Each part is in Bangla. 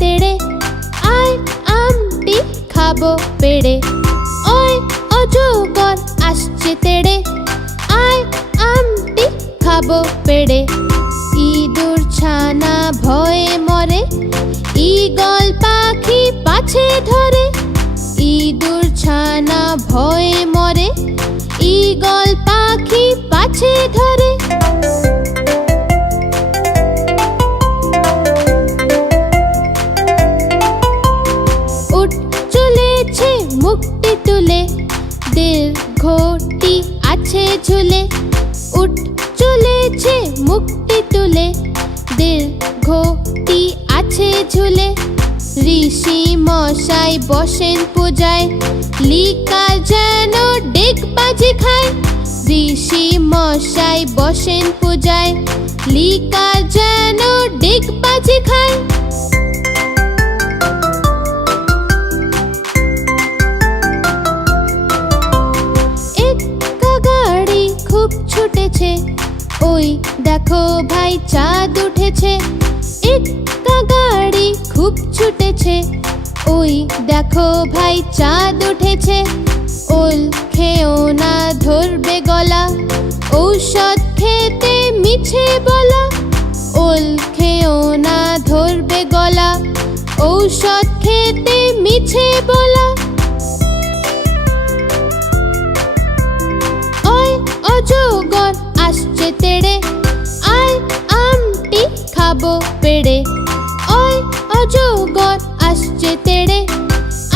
তেড়ে আয় আমটি খাবো পেড়ে। ওই অজগর আসছে তেড়ে আয় আমটি খাবো পেড়ে। ইঁদুর ছানা ভয়ে মরে ঈগল পাখি পাছে ধরে। ইঁদুর ছানা ভয়ে মরে ঈগল পাখি পাছে ধরে। মুখটি তুলে দীর্ঘটি আছে ঝুলে। উঠ চলেছে মুখটি তুলে দীর্ঘটি আছে ঝুলে। ঋষি মশাই বসেন পূজায় লিকার যেন ডেকবাজি খায়। ঋষি মশাই বসেন পূজায় লিকার যেন ডেকবাজি খায়। ছুটেছে ওই দেখো ভাই চাঁদ উঠেছে। একটা গাড়ি খুব ছুটেছে ওই দেখো ভাই চাঁদ উঠেছে। ওল খেও না ধরবে গলা ঔষধ খেতে মিছে বলা। ওল খেও না ধরবে গলা ঔষধ খেতে মিছে বলা। অজগর আসছে তেড়ে আয় আমটি খাবো পেড়ে। ওই অজগর আসছে তেড়ে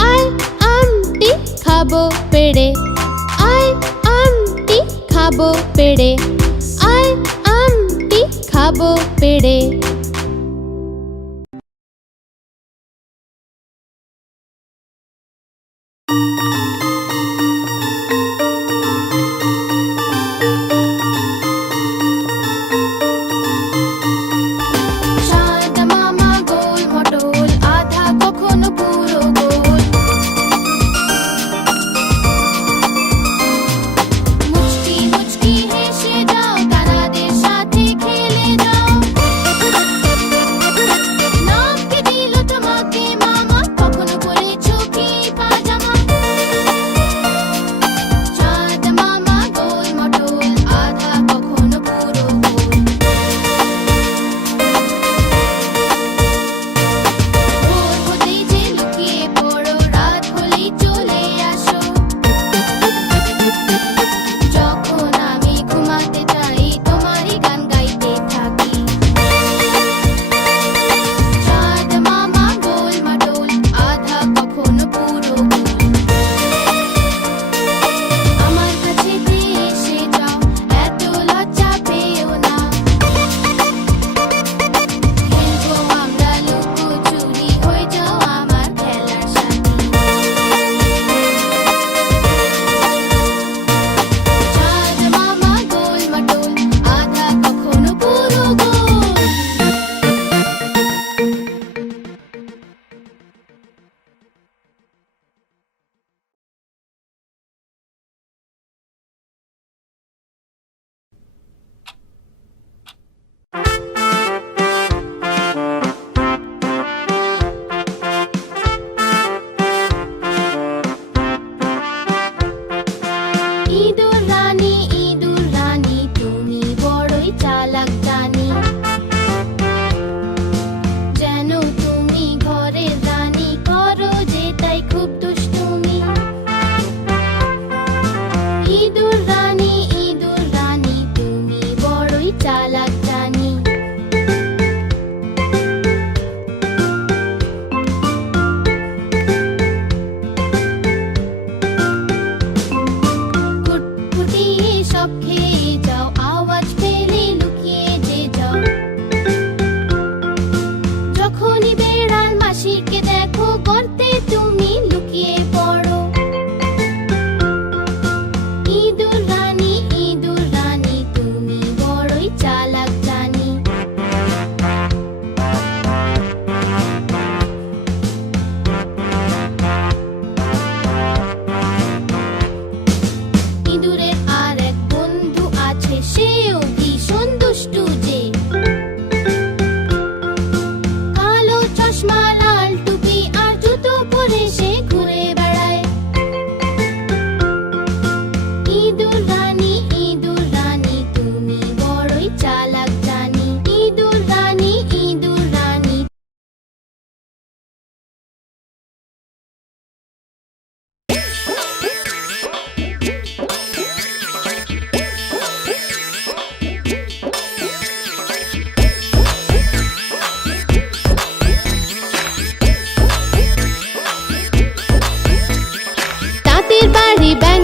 আয় আমটি খাবো পেড়ে। আয় আমটি খাবো পেড়ে। আয় আমটি খাবো পেড়ে।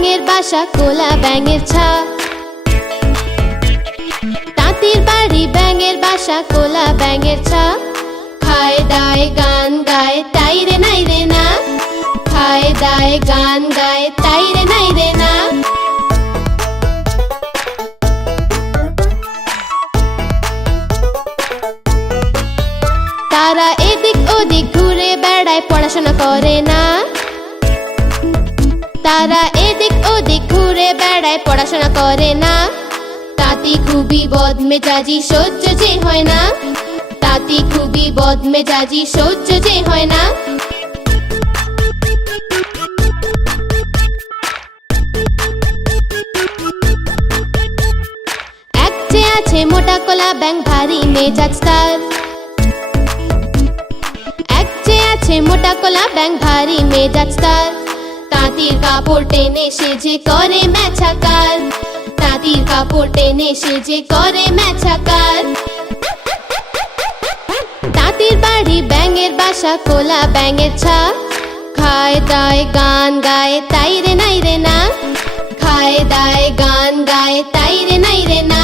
ব্যাঙের বাসা কোলা ব্যাঙের ছা। তাঁতির বাড়ি ব্যাঙের বাসা কোলা ব্যাঙের ছা। খায় দায় গান গায় তাই রে নাই রে না। খায় দায় গান গায় তাই রে নাই রে না। তারা এদিক ওদিক ঘুরে বেড়ায় পড়াশোনা করে না। তারা এদিক ওদিক ঘুরে বেড়ায় পড়াশোনা করে না। তাঁতি খুবই বদমেজাজি সহ্য যে হয় না। তাঁতি খুবই বদমেজাজি সহ্য যে হয় না। এক যে আছে মোটা কোলা ব্যাঙ ভারী মেজাজ তার। এক যে আছে মোটা কোলা ব্যাঙ ভারী মেজাজ তার। তাঁতির কাপড় টেনে সে যে করে মেছাকার। তাঁতির কাপড় টেনে সে যে করে মেছাকার। তাঁতির বাড়ি ব্যাঙের বাসা কোলা ব্যাঙের ছা। খায় দায় গান গায় তাই রে নাই রে না। খায় দায় গান গায় তাই রে নাই রে না।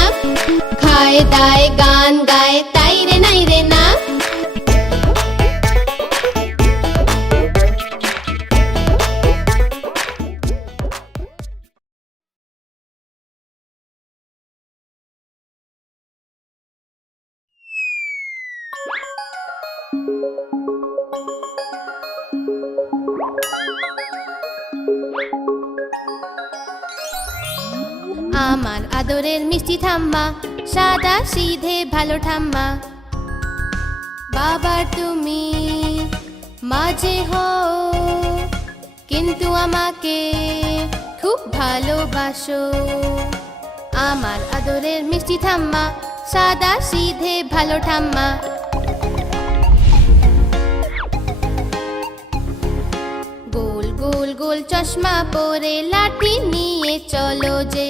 খায় দায় গান গায় তাই রে নাই রে না। আমার আদরের মিষ্টি ঠাম্মা সাদা সিধে ভালো ঠাম্মা। বাবার তুমি মাঝে হও কিন্তু আমাকে খুব ভালোবাসো। আমার আদরের মিষ্টি ঠাম্মা সাদা সিধে ভালো ঠাম্মা। গোল গোল গোল চশমা পরে লাঠি নিয়ে চলো যে।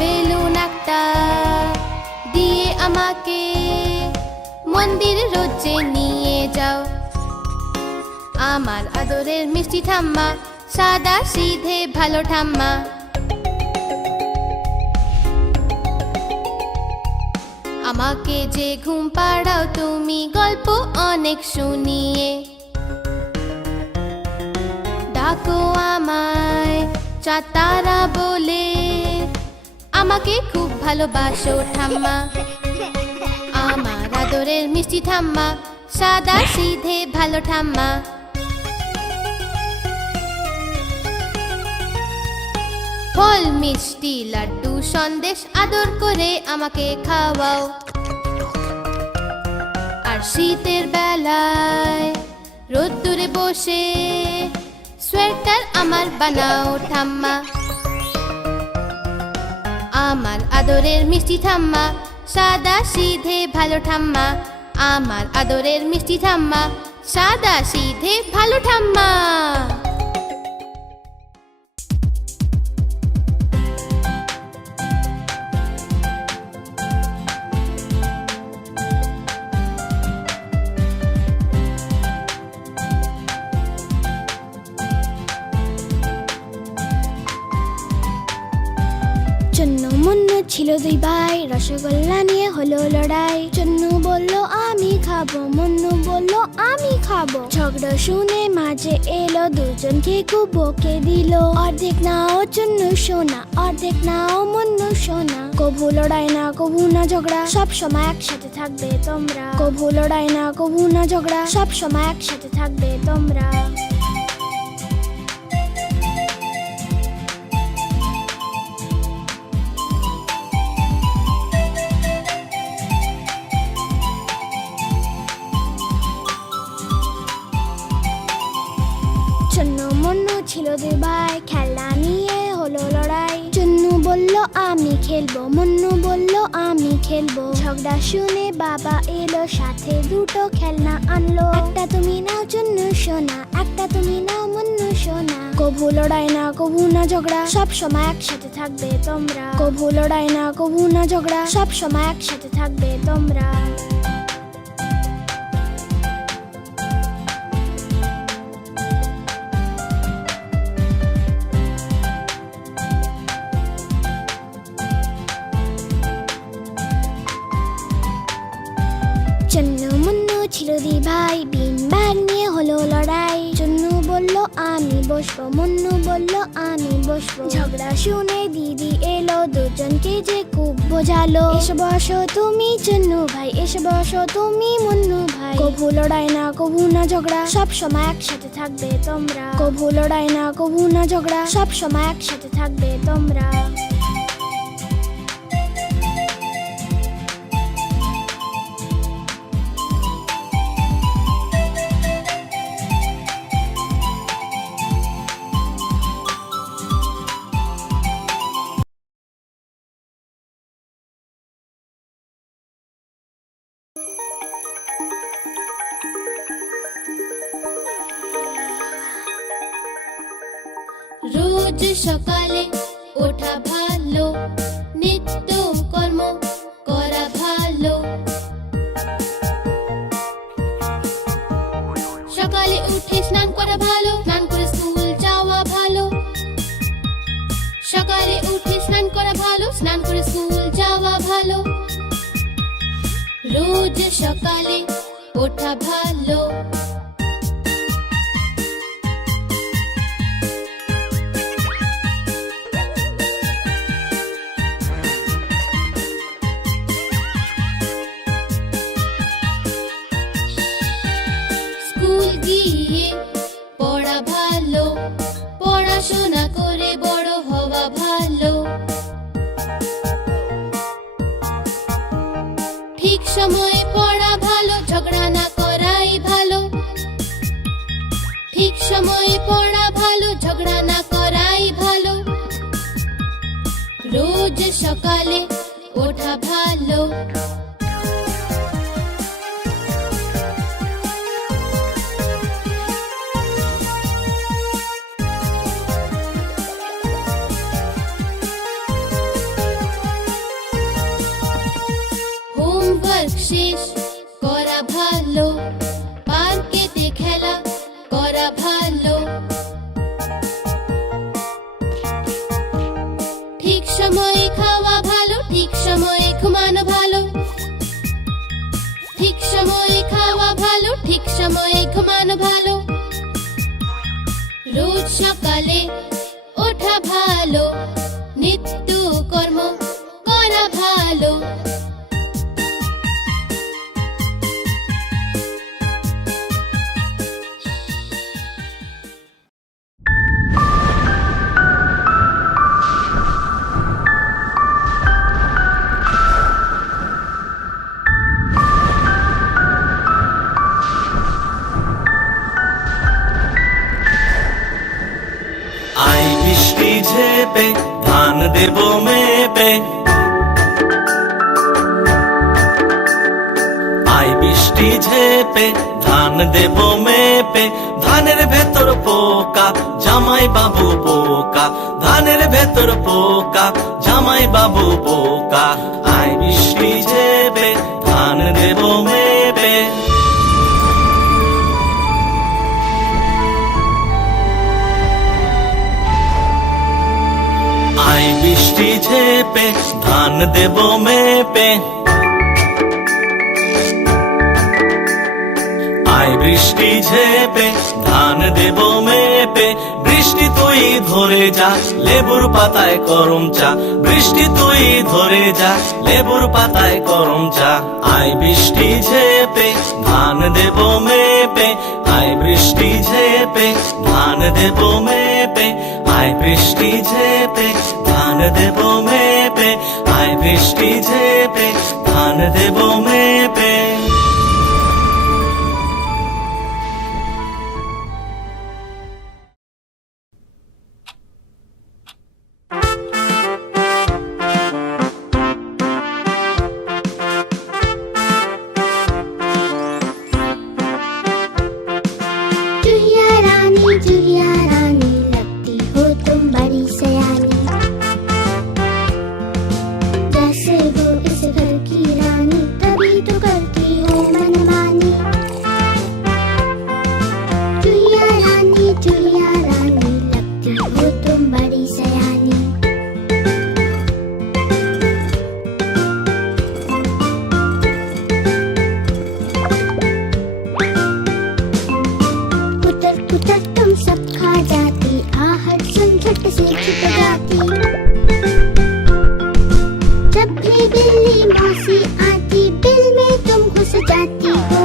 বেলুন একটা দিয়ে আমাকে মন্দির রোজে নিয়ে যাও। আমার আদরের মিষ্টি ঠাম্মা সাদা সিধে ভালো ঠাম্মা। আমাকে যে ঘুম পাড়াও তুমি গল্প অনেক শুনিয়ে। ডাকো আমায় চাঁদ তারা বলে আমাকে খুব ভালোবাসো ঠাম্মা। আমার আদরের মিষ্টি ঠাম্মা সাদা সিধে ভালো ঠাম্মা। ফল মিষ্টি লাড্ডু সন্দেশ আদর করে আমাকে খাওয়াও। আর শীতের বেলায় রোদ্দুরে বসে সোয়েটার আমার বানাও ঠাম্মা। আমার আদরের মিষ্টি ঠাম্মা সাদা সিধে ভালো ঠাম্মা। আমার আদরের মিষ্টি ঠাম্মা সাদা সিধে ভালো ঠাম্মা। চন্নু মুন্নু ছিল দুই ভাই, রসগোল্লা নিয়ে হলো লড়াই। চন্নু বলল আমি খাবো, মুন্নু বলল আমি খাবো। ঝগড়া শুনে মাঝে এলো, দুজনকে খুব বকে দিল। অর্ধেক নাও চন্নু সোনা, অর্ধেক নাও মুন্নু সোনা। কভু লড়াই না কভু না ঝগড়া, সব সময় একসাথে থাকবে তোমরা। কভু লড়াই না কভু না ঝগড়া, সব সময় একসাথে থাকবে তোমরা। চন্নু মুন্নু ছিল দুই ভাই, খেলনা নিয়ে হলো লড়াই। চন্নু বলল আমি খেলবো, মুন্নু বলল আমি খেলবো। ঝগড়া শুনে বাবা এলো, সাথে দুটো খেলনা আনলো। একটা তুমি নাও চন্নু সোনা, একটা তুমি নাও মুন্নু সোনা। কভু লড়াই না কভু না ঝগড়া, সব সময় একসাথে থাকবে তোমরা। কভু লড়াই না কভু না ঝগড়া, সব সময় একসাথে থাকবে তোমরা। দিদি ভাই বিন ব্যাগ নিয়ে হলো লড়াই। চুন্নু বলল আমি বসবো, মুন্নু বলল আমি বসবো। ঝগড়া শুনে দিদি এলো, দুজনকে যে খুব বোঝালো। এসে বসো তুমি চুন্নু ভাই, এসে বসো তুমি মুন্নু ভাই। কভু লড়াই না কভু না ঝগড়া, সব সময় একসাথে থাকবে তোমরা। কভু লড়াই না কভু না ঝগড়া, সব সময় একসাথে থাকবে তোমরা। রোজ সকালে ওঠা ভালো, নিত্য কর্ম করা ভালো। সকালে উঠে স্নান করা ভালো, স্নান করে স্কুল যাওয়া ভালো। সকালে উঠে স্নান করা ভালো, স্নান করে স্কুল যাওয়া ভালো। রোজ সকালে ওঠা ভালো। স্কুল গিয়ে পড়া ভালো, পড়াশোনা করে বড় হওয়া ভালো। ঠিক সময়ে পড়া ভালো, ঝগড়া না করাই ভালো। ঠিক সময়ে পড়া ভালো, ঝগড়া না করাই ভালো। রোজ সকালে ওঠা ভালো। হোমওয়ার্ক শেষ করা ভালো, পার্কেতে খেলা করা ভালো। ঠিক সময়ে খাওয়া ভালো, ঠিক সময়ে ঘুমানো ভালো। ঠিক সময়ে খাওয়া ভালো, ঠিক সময়ে ঘুমানো ভালো। রোজ সকালে ওঠা ভালো, নিত্য কর্ম করা ভালো। আই বৃষ্টি ঝেপে ধান দেব মেপে। আই বৃষ্টি ঝেপে ধান দেব মেপে। ধানের ভেতর পোকা জামাই বাবু পোকা, ধানের ভেতর পোকা জামাই বাবু পোকা। আই বৃষ্টি ঝেপে ধান দেব মেপে। আই বৃষ্টি ঝেপে ধান দেব মেপে। আই বৃষ্টি ঝেপে ধান দেব মেপে। বৃষ্টি তুই ধরে যা লেবুর পাতায় করম চা, বৃষ্টি তুই ধরে যা লেবুর পাতায় করম চা। আই বৃষ্টি ঝেপে ধান দেব মেপে। আই বৃষ্টি ঝেপে ধান দেব মেপে। আই বৃষ্টি ঝেপে ধান দেব মেপে। আই বৃষ্টি ঝেপে ধান দেব মেপে। चुहिया रानी लगती हो तुम बड़ी सयानी। जैसे हो इस घर की रानी, तभी तो करती हो मनमानी। चुहिया रानी लगती हो तुम बड़ी सयानी। कबूतर तुम सब खा जाती, आहट सुन झट से छुप जाती। जब भी बिल्ली मौसी आती, बिल में तुम घुस जाती हो।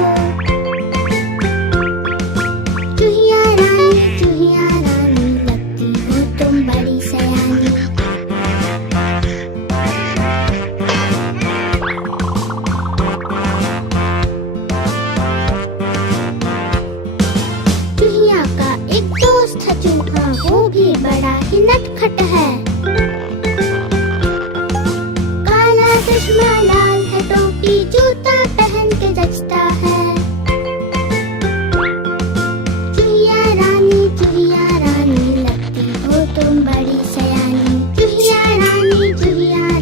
चूहिया रानी लगती हो तुम बड़ी सयानी। चूहिया का एक दोस्त है चूहा, वो भी बड़ा ही नटखट है। काला चश्मा लाल है टोपी, जूता पहन के जचता है। चूहिया रानी लगती हो तुम बड़ी सयानी। चूहिया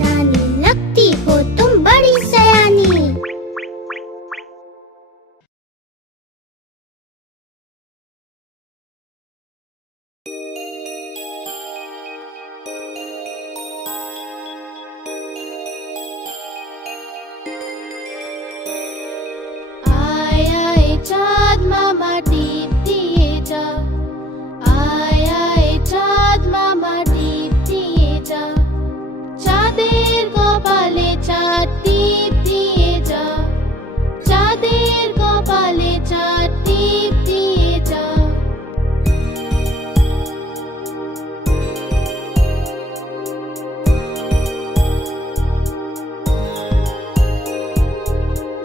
रानी लगती हो तुम बड़ी सयानी। आय आय चाँद मामा टीप दिए जा, आय आय चाँद मामा टीप दिए जा। চাঁদের কপালে চাঁদ টিপ দিয়ে যা, চাঁদের কপালে চাঁদ টিপ দিয়ে যা।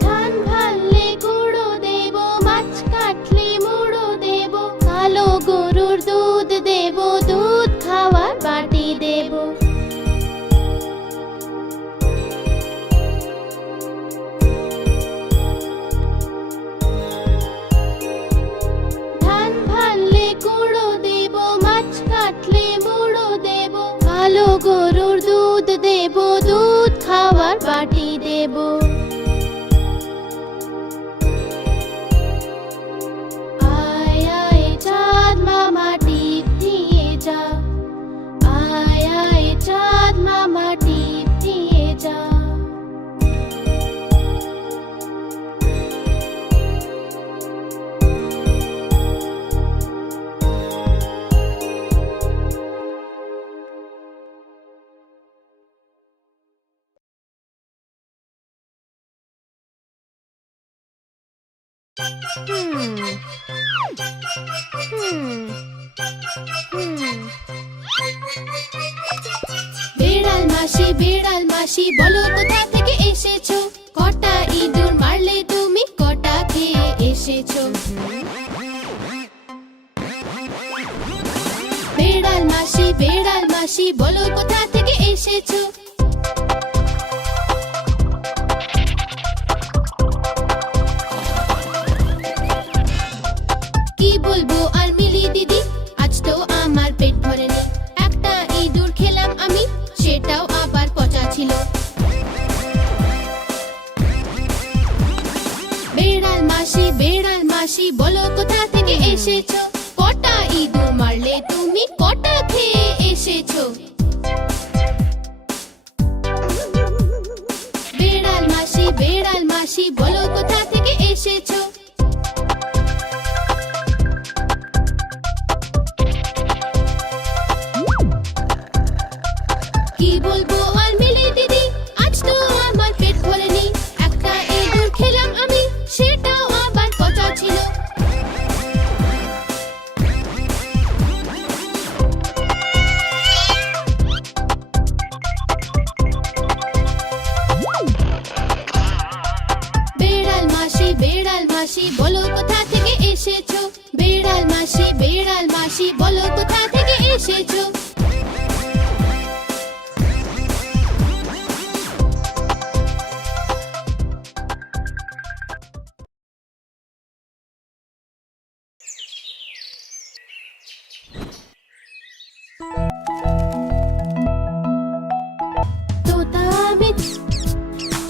ধান ভাললে গুঁড়ো দেব, মাছ কাটলে মুড়ো দেব, কালো গরুর দুধ দেব, দুধ খাওয়ার বাটি দেব। ধান ভাললে গুঁড়ো দেব, মাছ কাটলে মুড়ো দেব, কালো গরুর দুধ দেব, দুধ খাওয়ার বাটি দেব। আয় আয় চাঁদ মামা টিপ দিয়ে যা, আয় আয় চাঁদ মামা টিপ দিয়ে যা। বিড়াল মাসি বলো কোথা থেকে এসেছো, কটা ইঁদুর মারলে তুমি, কটা খেয়ে এসেছো। বিড়াল মাসি বলো কোথা থেকে এসেছো। কি বলবো আর মিলি দিদি, আজ তো আমার পেট ভরেনি। একটা ইঁদুর খেলাম আমি, সেটাও আবার পচা ছিল। বিড়াল মাসি বলো কোথা থেকে এসেছো, কটা ইঁদুর মারলে তুমি, কটা খেয়ে এসেছো। বিড়াল মাসি বলো কোথা থেকে এসেছো। কি বলবো আর মিলি দিদি, আজ তো আমার পেট ভরেনি। একটা ইঁদুর খেলাম আমি, সেটাও আবার পচা ছিল। বিড়াল মাসি বলো কোথা থেকে এসেছো। বিড়াল মাসি বলো কোথা থেকে এসেছো। তোতা আমি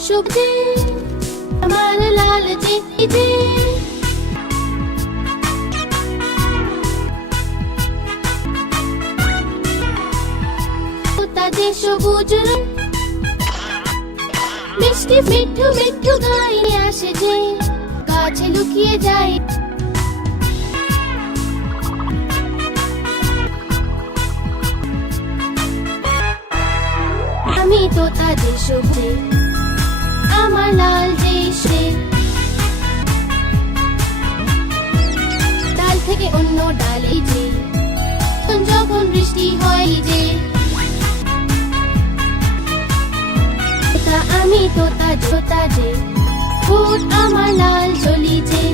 সবজি আমার লাল চিঠি, তোতা যে সবুজ রং, মিষ্টি মিঠু মিঠু গায়ে আসে যে, গাছে লুকিয়ে যায়। তোতা যে সবুজে আমার লাল যে সে ডাল থেকে অন্য ডালে যে যখন বৃষ্টি হয় যে আমি তোতা জোতা যে ফুট আমার লাল চলি যে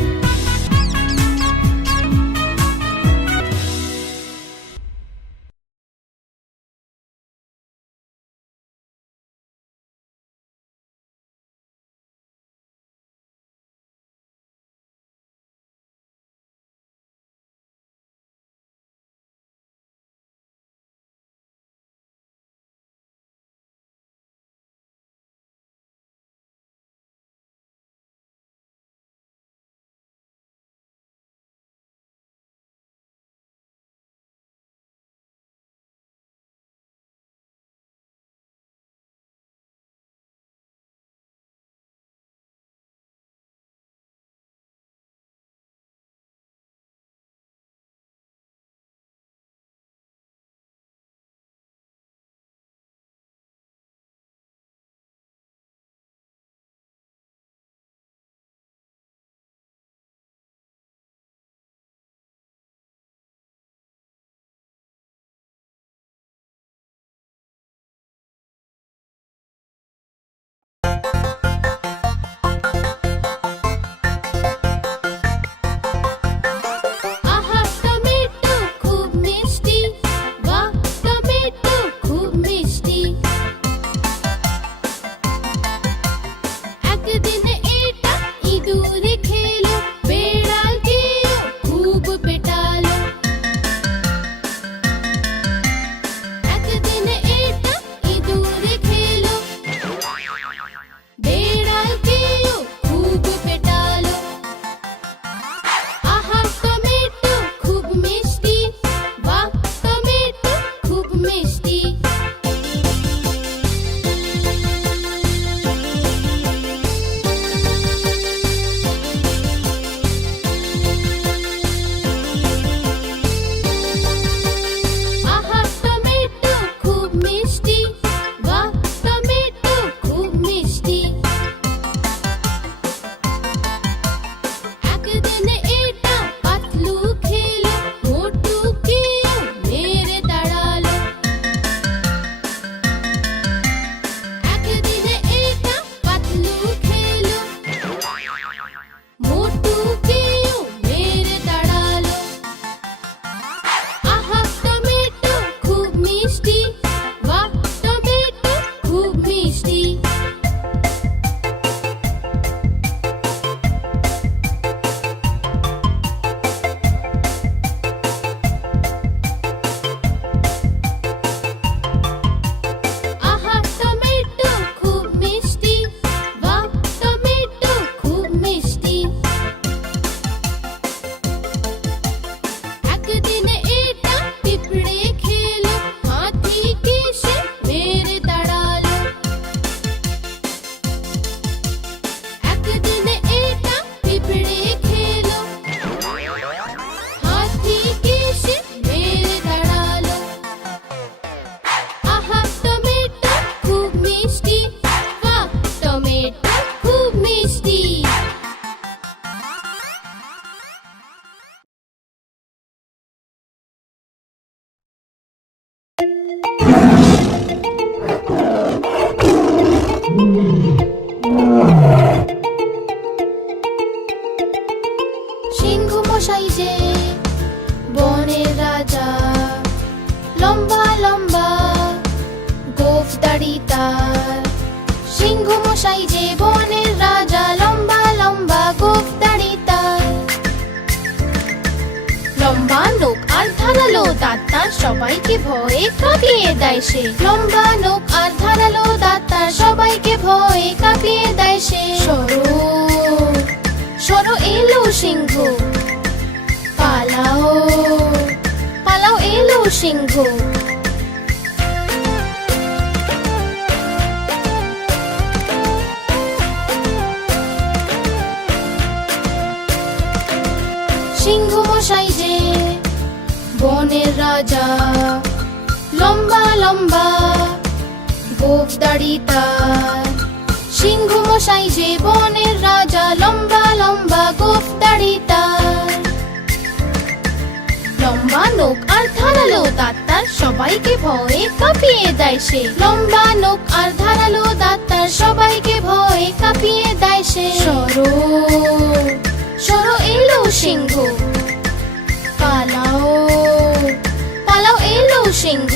সিংহ মশাই যে বনের রাজা, লম্বা লম্বা গোঁফ দাড়ি তার। সিংহ মশাই যে বনের রাজা, লম্বা লম্বা গোঁফ দাড়ি তার। লম্বা নখ আর ধারালো দাঁত তার, সবাইকে ভয়ে কাঁপিয়ে দেয় সে। লম্বা নখ আর ধারালো দাঁত তার, সবাইকে ভয়ে কাঁপিয়ে দেয় সে। সরো সরো এলো সিংহ, পালাও পালাও এলো সিংহ। সিংহ মশাই যে বনের রাজা, লম্বা লম্বা গোঁফ দাড়ি তার। সিংহ মশাই যে বনের রাজা, লম্বা লম্বা গোঁফ দাড়ি তার। লম্বা নখ আর ধারালো দাঁত তার, সবাইকে ভয়ে কাঁপিয়ে দেয় সে। লম্বা নখ আর ধারালো দাঁত তার, সবাইকে ভয়ে কাঁপিয়ে দেয় সে। সরো সরো এলো সিংহ, পালাও পালাও এলো সিংহ।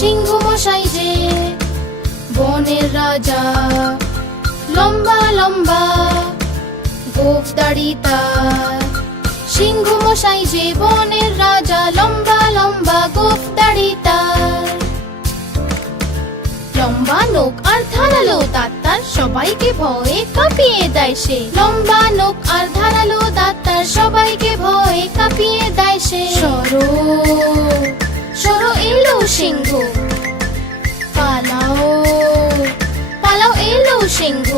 সিংহ মশাই যে বনের রাজা, লম্বা লম্বা গোঁফ দাড়ি তার। সিংহ মশাই যে বনের রাজা, লম্বা লম্বা গোঁফ দাড়ি তার। লম্বা নখ আর ধারালো দাঁত তার, সবাইকে ভয়ে কাঁপিয়ে দেয় সে। লম্বা নখ আর ধারালো দাঁত তার, সবাইকে ভয়ে কাঁপিয়ে দেয় সে। সরো সরো এলো সিংহ, পালাও পালাও এলো সিংহ।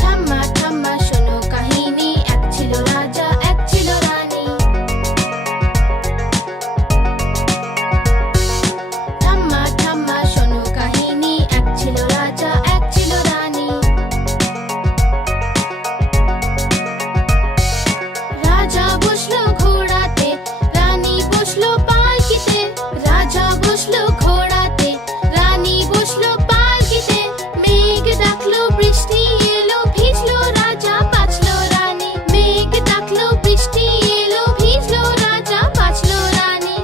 ঠাম্মা ঠাম্মা শোনো কাহিনী, এক ছিল রাজা এক ছিল রানী। ঠাম্মা ঠাম্মা শোনো কাহিনী, এক ছিল রাজা এক ছিল রানী। রাজা বসলো ঘোড়াতে, রানী বসলো পালকিতে। রাজা বসলো ঘোড়াতে, রানী বসলো পালকিতে। মেঘ ডাকলো বৃষ্টি এলো, ভিজলো রাজা বাঁচলো রানী। মেঘ ডাকলো বৃষ্টি এলো, ভিজলো রাজা বাঁচলো রানী।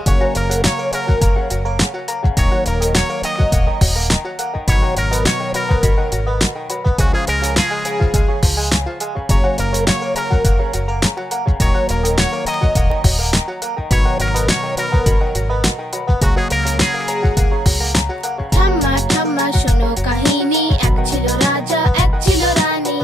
ঠাম্মা ঠাম্মা শোনো কাহিনী, এক ছিল রাজা এক ছিল রানী।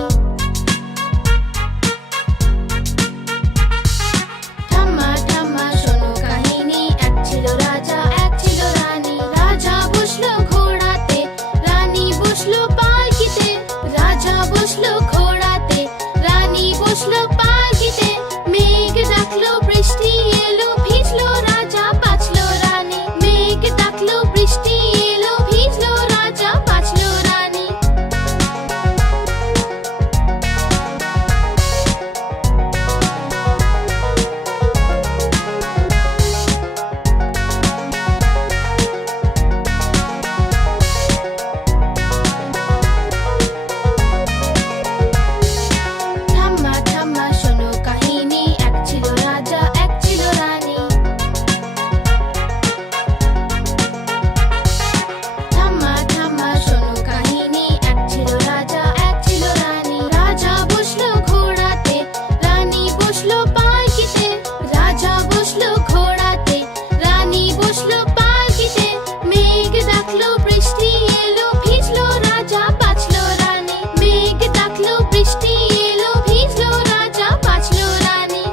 ঠাম্মা ঠাম্মা শোনো কাহিনী, এক ছিল রাজা এক ছিল রানী। রাজা বসলো ঘোড়াতে, রানী বসলো পালকিতে। রাজা বসলো ঘোড়াতে, রানী বসলো পালকিতে। মেঘ ডাকলো বৃষ্টি এলো, ভিজলো রাজা বাঁচলো রানী। মেঘ ডাকলো বৃষ্টি এলো, ভিজলো রাজা বাঁচলো রানী। ঠাম্মা ঠাম্মা শোনো কাহিনী, এক ছিল রাজা এক ছিল রানী। ঠাম্মা ঠাম্মা শোনো কাহিনী, এক ছিল রাজা এক ছিল রানী। রাজা বসলো ঘোড়াতে, রানী বসলো পালকিতে। রাজা বসলো ঘোড়াতে, রানী বসলো পালকিতে। মেঘ ডাকলো বৃষ্টি এলো, ভিজলো রাজা বাঁচলো রানী। মেঘ ডাকলো বৃষ্টি এলো, ভিজলো রাজা বাঁচলো রানী।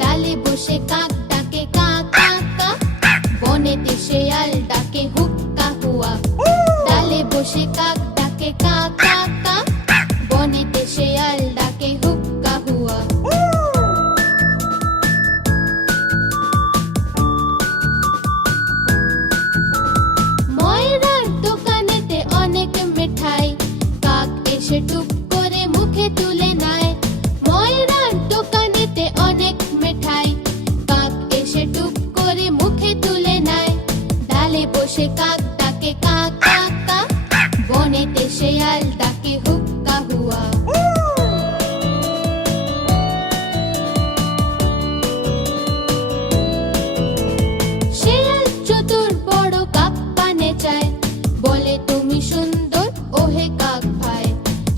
ডালে বসে কাক ডাকে কা কা কা, বনেতে শেয়াল ডাকে হুক্কা হুয়া। ডালে বসে কাক ডাকে কা কা কা, বনেতে শেয়াল ডাকে হুক্কা হুয়া। ময়রার দোকানেতে অনেক মিঠাই, কাক এসে টুপ করে মুখে তুলে নেয়। ময়রার দোকানেতে অনেক মিঠাই, কাক এসে টুপ করে মুখে তুলে নেয়। ডালে বসে কাক ডাকে কা কা কা, বনেতে শেয়াল চতুর বড় কাক পানে চায়, বলে তুমি সুন্দর ওহে কাক ভাই।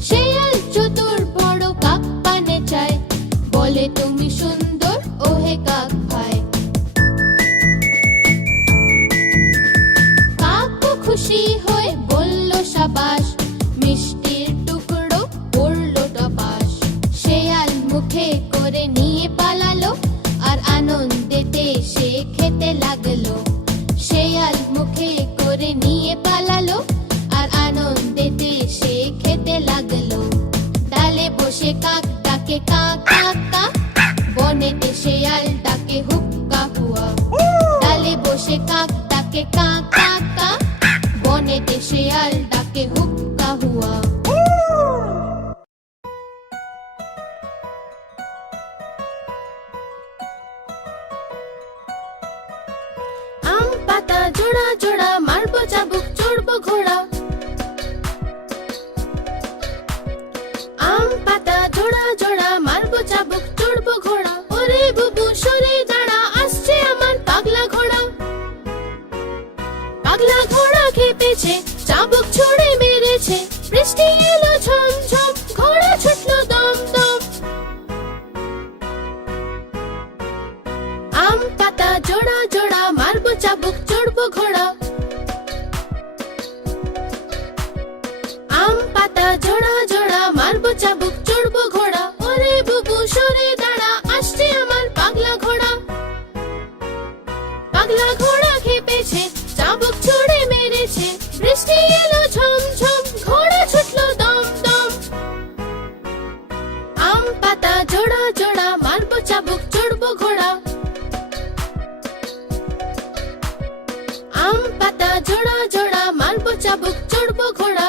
শেয়াল চতুর বড় কাক পানে চায়, বলে তুমি সুন্দর ওহে কাক ভাই। কাকও খুশি হয়ে বলল সাবাস, মিষ্টির টুকরো পড়লো টপাস। শেয়াল মুখে করে নিয়ে পালালো, আর আনন্দেতে সে খেতে লাগলো। শেয়াল মুখে করে নিয়ে পালালো, আর আনন্দেতে সে খেতে লাগলো। ডালে বসে কাক ডাকে কা কা কা, বনেতে শেয়াল ডাকে হুক্কা হুয়া। ডালে বসে কাক ডাকে কা কা কা, বনেতে শেয়াল ডাকে হুক্কা হুয়া। আম পাতা জোড়া জোড়া, মারবো চাবুক চড়বো ঘোড়া। আম পাতা জোড়া জোড়া, মারবো চাবুক চড়বো ঘোড়া। ওরে বুবু সরে দাঁড়া, আসছে আমার পাগলা ঘোড়া। পাগলা ঘোড়া খেপেছে, চাবুক ছুঁড়ে মেরেছে। বৃষ্টি এলো ঝম ঝম, ঘোড়া ছুটলো দম দম। আম পাতা জোড়া জোড়া, মারবো চাবুক চড়বো ঘোড়া। আম পাতা জোড়া জোড়া, মারবো চাবুক চড়বো ঘোড়া। ওরে বুবু সরে দাঁড়া, আসছে আমার পাগলা ঘোড়া। পাগলা ঘোড়া খেপেছে, চাবুক ছুঁড়ে মেরেছে। বৃষ্টি এলো ঝম ঝম, ঘোড়া ছুটলো দম দম। আম পাতা জোড়া জোড়া, মারবো চাবুক চড়বো ঘোড়া। আম পাতা জোড়া জোড়া, মারবো চাবুক চড়বো ঘোড়া।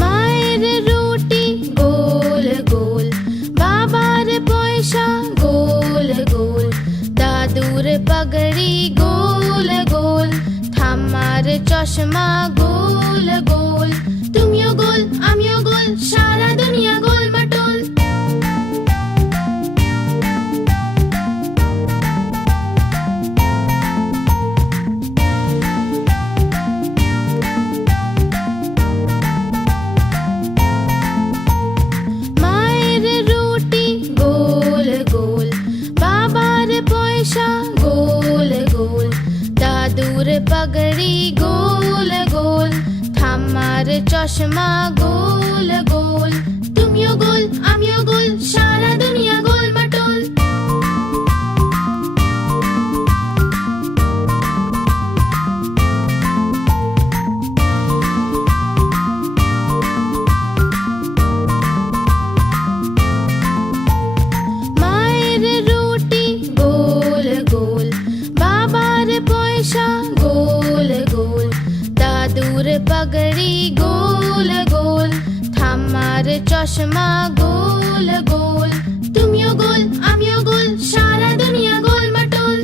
মায়ের রুটি গোল গোল, বাবার পয়সা গোল গোল। দাদুর পাগড়ি গোল গোল, ঠাম্মার চশমা গোল গোল। তুমিও গোল আমিও গোল, সারা দুনিয়া গোল মাটোল। মায়ের রুটি গোল গোল, বাবার পয়সা গোল গোল। দাদুর পাগড়ি গোল গোল, ঠাম্মার চশমা গোল গোল। তুমিও গোল আমিও গোল, সারা দুনিয়া গোল মাটোল। মায়ের রুটি গোল গোল, বাবার পয়সা গোল গোল। দাদুর পাগড়ি গোল গোল, ঠাম্মার চশমা গোল গোল। তুমিও গোল আমিও গোল, সারা দুনিয়া গোল মাটোল।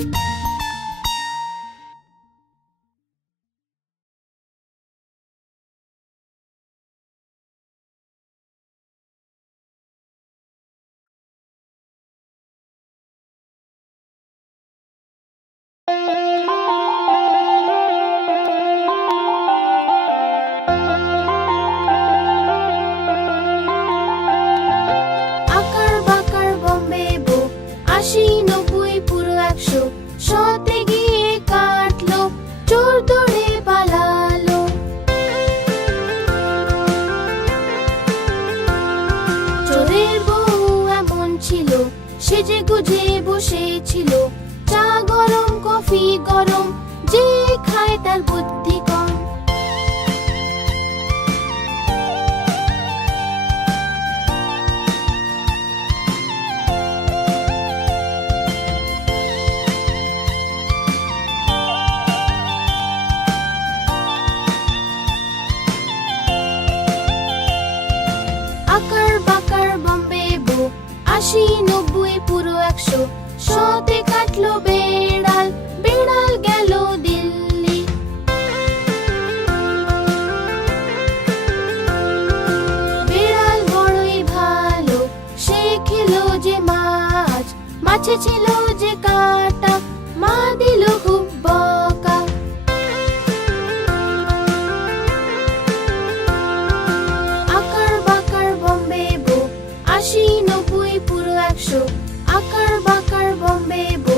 আকার বাকার বম্বে বো, ৮০ ৯০ পুরো ১০০। শতে গিয়ে কাটলো, চোর দৌড়ে পালালো। চোরের বউ এমন ছিল, সেজে গুজে বসেছিল। চা গরম কফি গরম, যে খায় তার বুদ্ধি কম। শতে কাটলো বেড়াল, বেড়াল গেল দিল্লি। বেড়াল বড়ই ভালো, সে খেলো যে মাছ, মাছে ছিল যে কাঁটা, মা দিল খুব বকা। আকার বাকার বম্বে বো, ৮০ ৯০ পুরো ১০০। আকার বাকার বম্বে বো,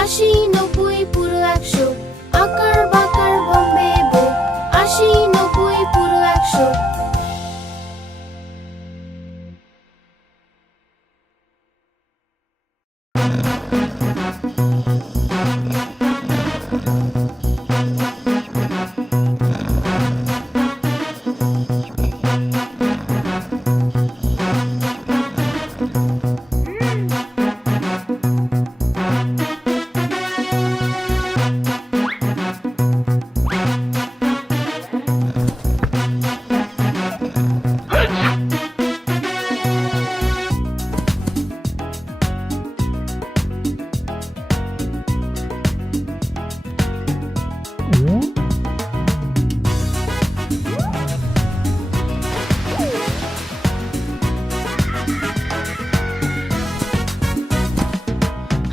৮০ ৯০ পুরো ১০০। আকার বাকার বম্বে বো, ৮০ ৯০ পুরো ১০০।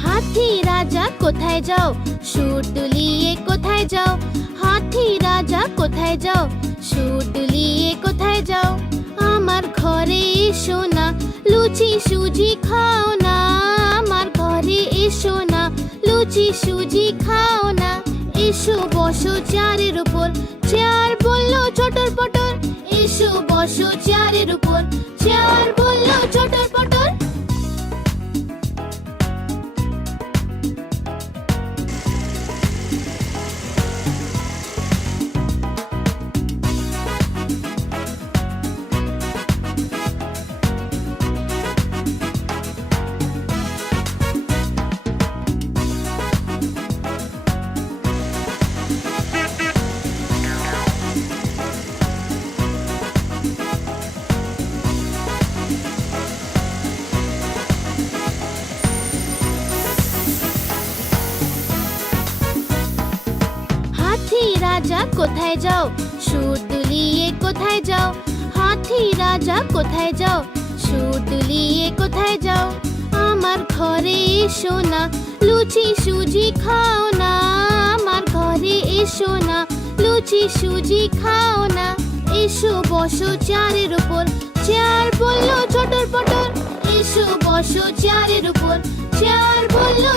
হাতি রাজা কোথায় যাও, সুর দুলিয়ে কোথায় যাও? হাতি রাজা কোথায় যাও, সুর দুলিয়ে কোথায় যাও? আমার ঘরে এসো না, লুচি সুজি খাও না। আমার ঘরে এসো না, লুচি সুজি খাও না। এসো বসো চেয়ারের উপর, চেয়ার বললো চটর পটর। এসো বসো চেয়ারের উপর, চেয়ার বললো চটর পটর। হাতি রাজা কোথায় যাও, সুর দুলিয়ে কোথায় যাও? হাতি রাজা কোথায় যাও, সুর দুলিয়ে কোথায় যাও? আমার ঘরে এসো না, লুচি সুজি খাও না। আমার ঘরে এসো না, লুচি সুজি খাও না। এসো বসো চেয়ারের উপর, চেয়ার বললো চটর পটর। এসো বসো চেয়ারের উপর, চেয়ার বললো